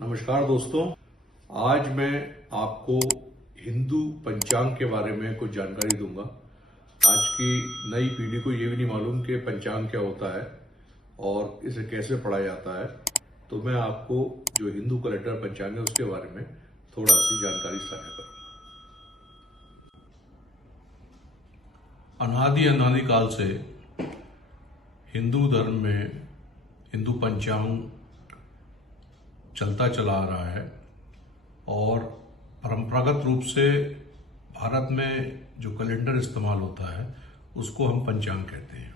नमस्कार दोस्तों। आज मैं आपको हिंदू पंचांग के बारे में कुछ जानकारी दूंगा। आज की नई पीढ़ी को ये भी नहीं मालूम कि पंचांग क्या होता है और इसे कैसे पढ़ा जाता है, तो मैं आपको जो हिंदू कैलेंडर पंचांग है उसके बारे में थोड़ा सी जानकारी साझा करूंगा। अनादि अनादि काल से हिंदू धर्म में हिंदू पंचांग चलता चला आ रहा है और परंपरागत रूप से भारत में जो कैलेंडर इस्तेमाल होता है उसको हम पंचांग कहते हैं।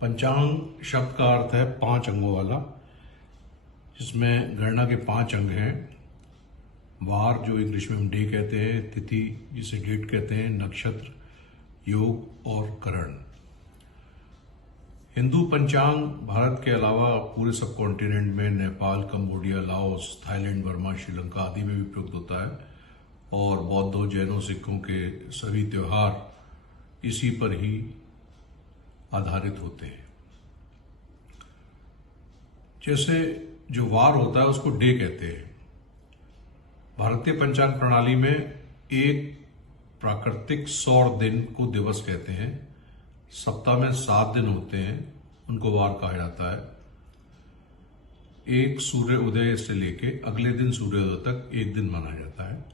पंचांग शब्द का अर्थ है 5 अंगों वाला, जिसमें गणना के 5 अंग हैं। वार जो इंग्लिश में हम डे कहते हैं, तिथि जिसे डेट कहते हैं, नक्षत्र, योग और करण। हिंदू पंचांग भारत के अलावा पूरे सब कॉन्टिनेंट में Nepal, Cambodia, Laos, Thailand, Burma, Sri Lanka आदि में भी प्रयुक्त होता है और बौद्धों, जैनों, सिखों के सभी त्योहार इसी पर ही आधारित होते हैं। जैसे जो वार होता है उसको डे कहते हैं। भारतीय पंचांग प्रणाली में एक प्राकृतिक सौर दिन को दिवस कहते हैं। सप्ताह में 7 दिन होते हैं, उनको वार कहा जाता है। एक सूर्य उदय से लेके अगले दिन सूर्योदय तक एक दिन माना जाता है।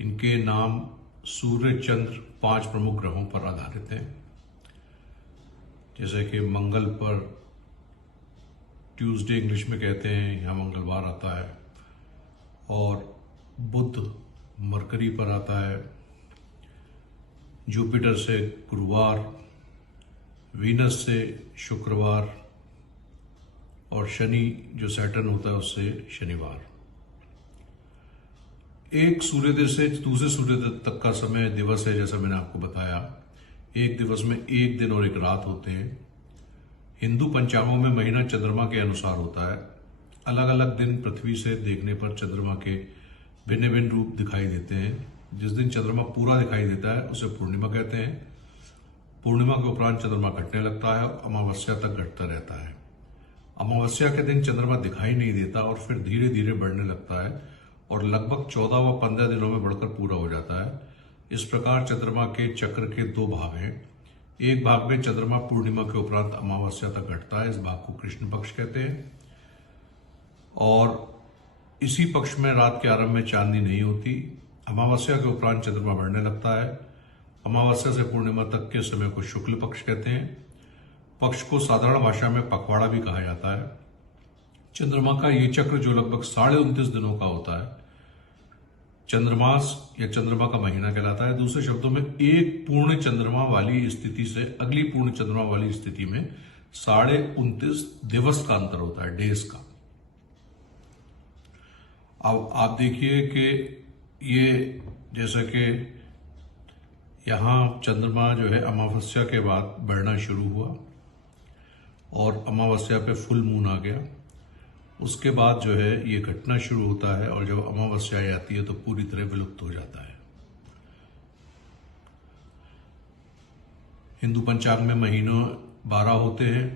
इनके नाम सूर्य, चंद्र, 5 प्रमुख ग्रहों पर आधारित हैं। जैसे कि मंगल पर ट्यूसडे इंग्लिश में कहते हैं, यहाँ मंगलवार आता है, और बुध मरकरी पर आता है, जुपिटर से गुरुवार, वीनस से शुक्रवार और शनि जो सैटर्न होता है उससे शनिवार। एक सूर्योदय से दूसरे सूर्योदय तक का समय दिवस है। जैसा मैंने आपको बताया, एक दिवस में एक दिन और एक रात होते हैं। हिंदू पंचांगों में महीना चंद्रमा के अनुसार होता है। अलग अलग दिन पृथ्वी से देखने पर चंद्रमा के भिन्न भिन्न रूप दिखाई देते हैं। जिस दिन चंद्रमा पूरा दिखाई देता है उसे पूर्णिमा कहते हैं। पूर्णिमा के उपरांत चंद्रमा घटने लगता है और अमावस्या तक घटता रहता है। अमावस्या के दिन चंद्रमा दिखाई नहीं देता और फिर धीरे धीरे बढ़ने लगता है और लगभग 14 व 15 दिनों में बढ़कर पूरा हो जाता है। इस प्रकार चंद्रमा के चक्र के 2 भाग हैं। एक भाग में चंद्रमा पूर्णिमा के उपरांत अमावस्या तक घटता है, इस भाग को कृष्ण पक्ष कहते हैं, और इसी पक्ष में रात के आरंभ में चांदनी नहीं होती। अमावस्या के उपरांत चंद्रमा बढ़ने लगता है। अमावस्या से पूर्णिमा तक के समय को शुक्ल पक्ष कहते हैं। पक्ष को साधारण भाषा में पखवाड़ा भी कहा जाता है। चंद्रमा का ये चक्र जो लगभग 29.5 दिनों का होता है, चंद्रमास या चंद्रमा का महीना कहलाता है। दूसरे शब्दों में एक पूर्ण चंद्रमा वाली स्थिति से अगली पूर्ण चंद्रमा वाली स्थिति में 29.5 दिवस का अंतर होता है, डेज का। अब आप देखिए कि ये जैसे कि यहाँ चंद्रमा जो है अमावस्या के बाद बढ़ना शुरू हुआ और अमावस्या पे फुल मून आ गया। उसके बाद जो है ये घटना शुरू होता है और जब अमावस्या आती है तो पूरी तरह विलुप्त हो जाता है। हिंदू पंचांग में महीनों 12 होते हैं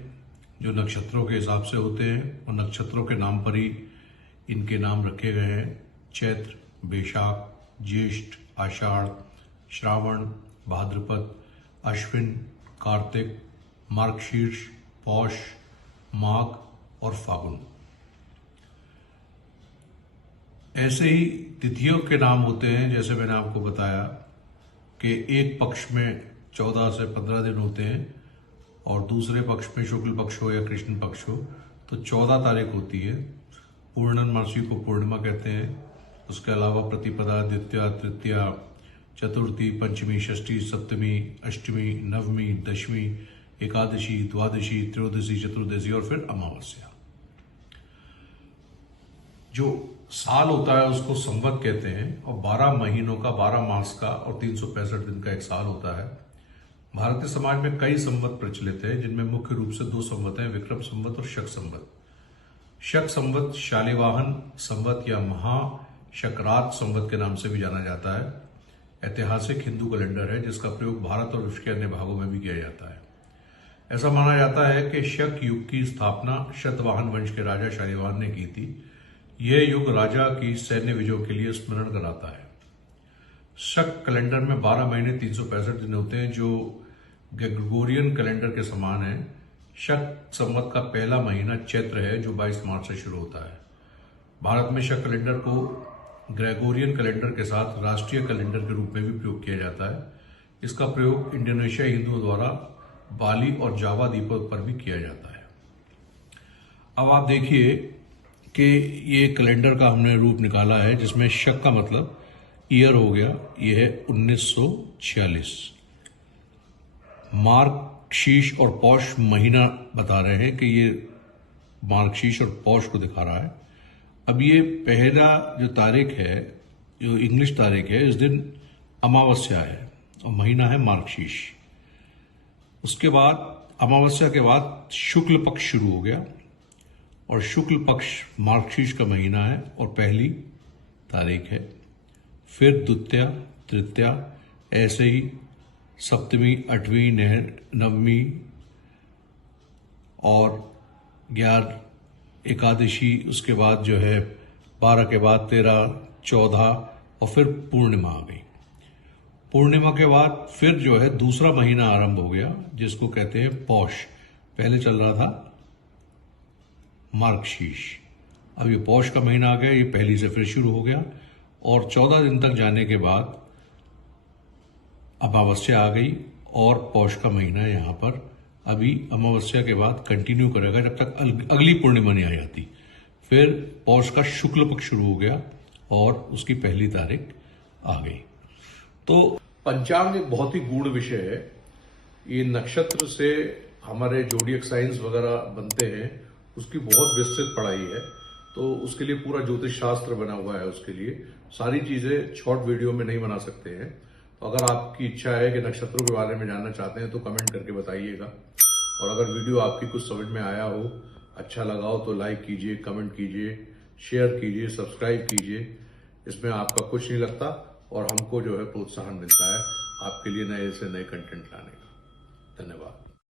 जो नक्षत्रों के हिसाब से होते हैं और नक्षत्रों के नाम पर ही इनके नाम रखे गए हैं। चैत्र, बैशाख, ज्येष्ठ, आषाढ़, श्रावण, भाद्रपद, अश्विन, कार्तिक, मार्गशीर्ष, पौष, माघ और फागुन। ऐसे ही तिथियों के नाम होते हैं। जैसे मैंने आपको बताया कि एक पक्ष में 14 से 15 दिन होते हैं और दूसरे पक्ष में शुक्ल पक्ष हो या कृष्ण पक्ष हो तो 14 तारीख होती है। पूर्णमासी को पूर्णिमा कहते हैं। उसके अलावा प्रतिपदा, द्वितीया, तृतीया, चतुर्थी, पंचमी, षष्ठी, सप्तमी, अष्टमी, नवमी, दशमी, एकादशी, द्वादशी, त्रयोदशी, चतुर्दशी और फिर अमावस्या। जो साल होता है उसको संवत कहते हैं और 12 महीनों का, 12 मास का और 365 दिन का एक साल होता है। भारतीय समाज में कई संवत प्रचलित है, जिनमें मुख्य रूप से 2 संवत हैं, विक्रम संवत और शक संवत। शक संवत शालिवाहन संवत या महाशकरात संवत के नाम से भी जाना जाता है। ऐतिहासिक हिंदू कैलेंडर है जिसका प्रयोग भारत और विश्व के अन्य भागों में भी किया जाता है। ऐसा माना जाता है कि शक युग की स्थापना शतवाहन वंश के राजा शालिवाहन ने की थी। यह युग राजा की सैन्य विजयों के लिए स्मरण कराता है। शक कैलेंडर में 12 महीने 365 दिन होते हैं, जो ग्रेगोरियन कैलेंडर के समान है। शक संवत का पहला महीना चैत्र है, जो 22 मार्च से शुरू होता है। भारत में शक कैलेंडर को ग्रेगोरियन कैलेंडर के साथ राष्ट्रीय कैलेंडर के रूप में भी प्रयोग किया जाता है। इसका प्रयोग इंडोनेशिया हिंदुओं द्वारा बाली और जावा द्वीपों पर भी किया जाता है। अब आप देखिए कि ये कैलेंडर का हमने रूप निकाला है, जिसमें शक का मतलब ईयर हो गया, ये है 1946। मार्गशीर्ष और पौष महीना बता रहे हैं कि ये मार्गशीर्ष और पौष को दिखा रहा है। अब ये पहला जो तारीख है, जो इंग्लिश तारीख है, इस दिन अमावस्या है और महीना है मार्गशीर्ष। उसके बाद अमावस्या के बाद शुक्ल पक्ष शुरू हो गया और शुक्ल पक्ष मार्गशीर्ष का महीना है और पहली तारीख है। फिर द्वितीया, तृतीया, ऐसे ही सप्तमी, आठवीं, नवमी और 11 एकादशी, उसके बाद जो है 12 के बाद 13, 14 और फिर पूर्णिमा आ गई। पूर्णिमा के बाद फिर जो है दूसरा महीना आरंभ हो गया, जिसको कहते हैं पौष। पहले चल रहा था मार्गशीर्ष, अब ये पौष का महीना आ गया, ये पहली से फिर शुरू हो गया और 14 दिन तक जाने के बाद अमावस्या आ गई और पौष का महीना यहाँ पर अभी अमावस्या के बाद कंटिन्यू करेगा जब तक अगली पूर्णिमा नहीं आ जाती। फिर पौष का शुक्ल पक्ष शुरू हो गया और उसकी पहली तारीख आ गई। तो पंचांग एक बहुत ही गूढ़ विषय है। ये नक्षत्र से हमारे जोडियक साइंस वगैरह बनते हैं, उसकी बहुत विस्तृत पढ़ाई है। तो उसके लिए पूरा ज्योतिष शास्त्र बना हुआ है। उसके लिए सारी चीजें शॉर्ट वीडियो में नहीं बना सकते हैं। तो अगर आपकी इच्छा है कि नक्षत्रों के बारे में जानना चाहते हैं तो कमेंट करके बताइएगा। और अगर वीडियो आपकी कुछ समझ में आया हो, अच्छा लगा हो, तो लाइक कीजिए, कमेंट कीजिए, शेयर कीजिए, सब्सक्राइब कीजिए। इसमें आपका कुछ नहीं लगता और हमको जो है प्रोत्साहन मिलता है आपके लिए नए से नए कंटेंट लाने का। धन्यवाद।